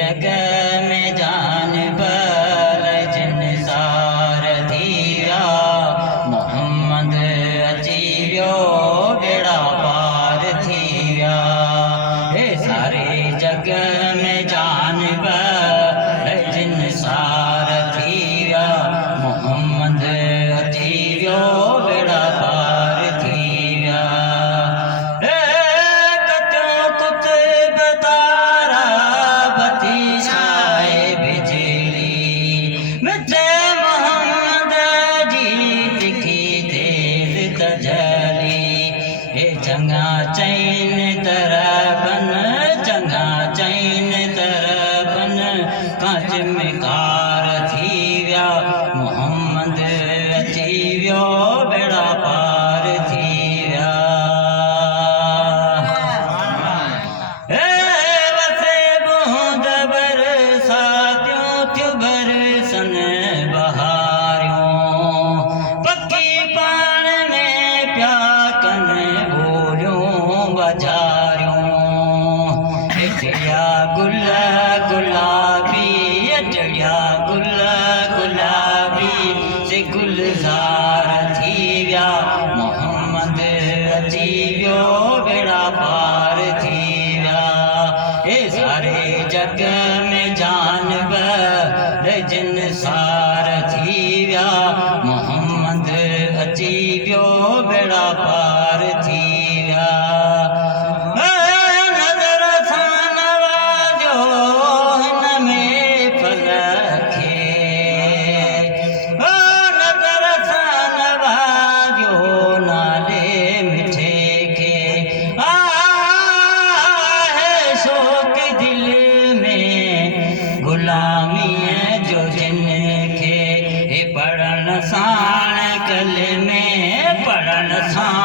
जग में जान बल जिन सार दिया मोहम्मद अची वियो बेड़ा पार थी विया हे सारे जग में जान बल जिन सार थी विया मोहम्मद अची वियो बेड़ा पार थी विया चंगा चैन तरबन चंगा चैन तरबन कांच में कार थी विया मोहम्मद अची वियो बेड़ा पार थी विया वसे बूंद बरसातियूं थियूं बरसन बहारियूं पखी पाण में पिया कनि अटड़िया गुल गुलाबी अटड़िया गुल गुलाबी से गुलजार थी विया मोहम्मद अची वियो बेड़ा पार थी विया हे सारे जग में जान बल जिन सार थी विया मोहम्मद अची वियो बेड़ा पार थी विया जो जिनखे पढ़ण साण कल में पढ़ण साण